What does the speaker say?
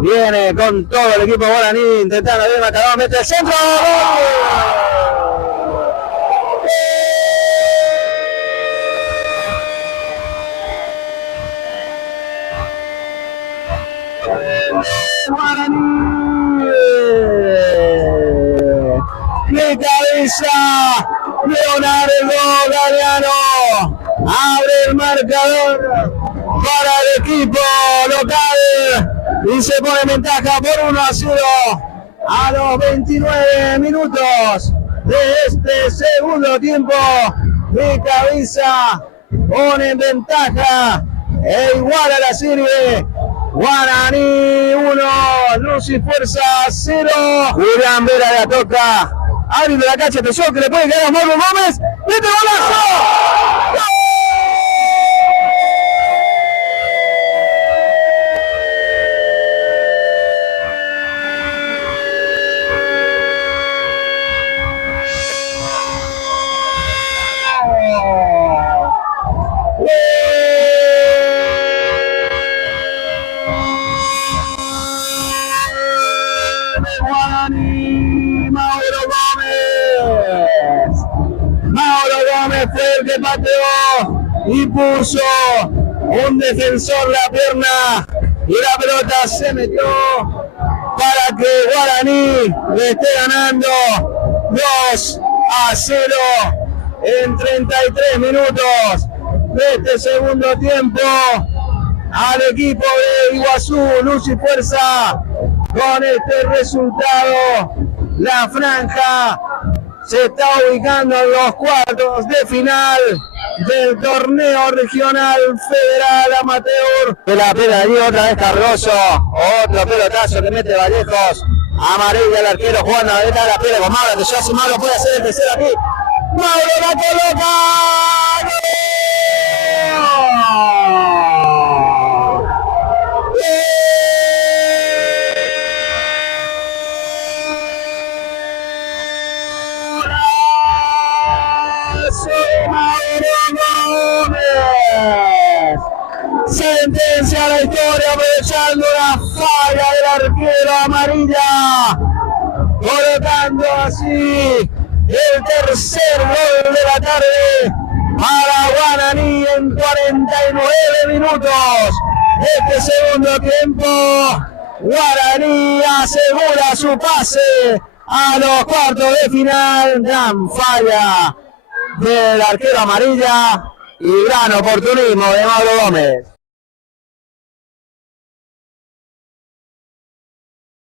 Viene con todo el equipo guaraní intentando ir marcador, mete el centro. Guaraní. De cabeza, Leonardo Galeano abre el marcador para el equipo local y se pone en ventaja por 1-0 a los 29 minutos de este segundo tiempo. De cabeza pone en ventaja e iguala la serie. Guaraní 1, Luz y Fuerza 0. Julián Vera la toca. Árbitro de la cancha, atención que le puede quedar a Mauro Gómez. ¡Mete golazo! Guaraní, Mauro Gómez. Mauro Gómez fue el que pateó y puso un defensor la pierna y la pelota se metió para que Guaraní le esté ganando 2-0 en 33 minutos de este segundo tiempo al equipo de Iguazú, Luz y Fuerza. Con este resultado, la franja se está ubicando en los cuartos de final del torneo regional federal amateur. De la pela allí otra vez Cardoso, otro pelotazo que mete Vallejos, amarilla el arquero jugando a la pela con Mauro, atención si Mauro puede hacer el tercero aquí. Mauro la coloca. Sentencia la historia aprovechando la falla del arquero amarilla, colocando así el tercer gol de la tarde para Guaraní en 49 minutos de este segundo tiempo. Guaraní asegura su pase a los cuartos de final. Gran falla del arquero amarilla y gran oportunismo de Mauro Gómez.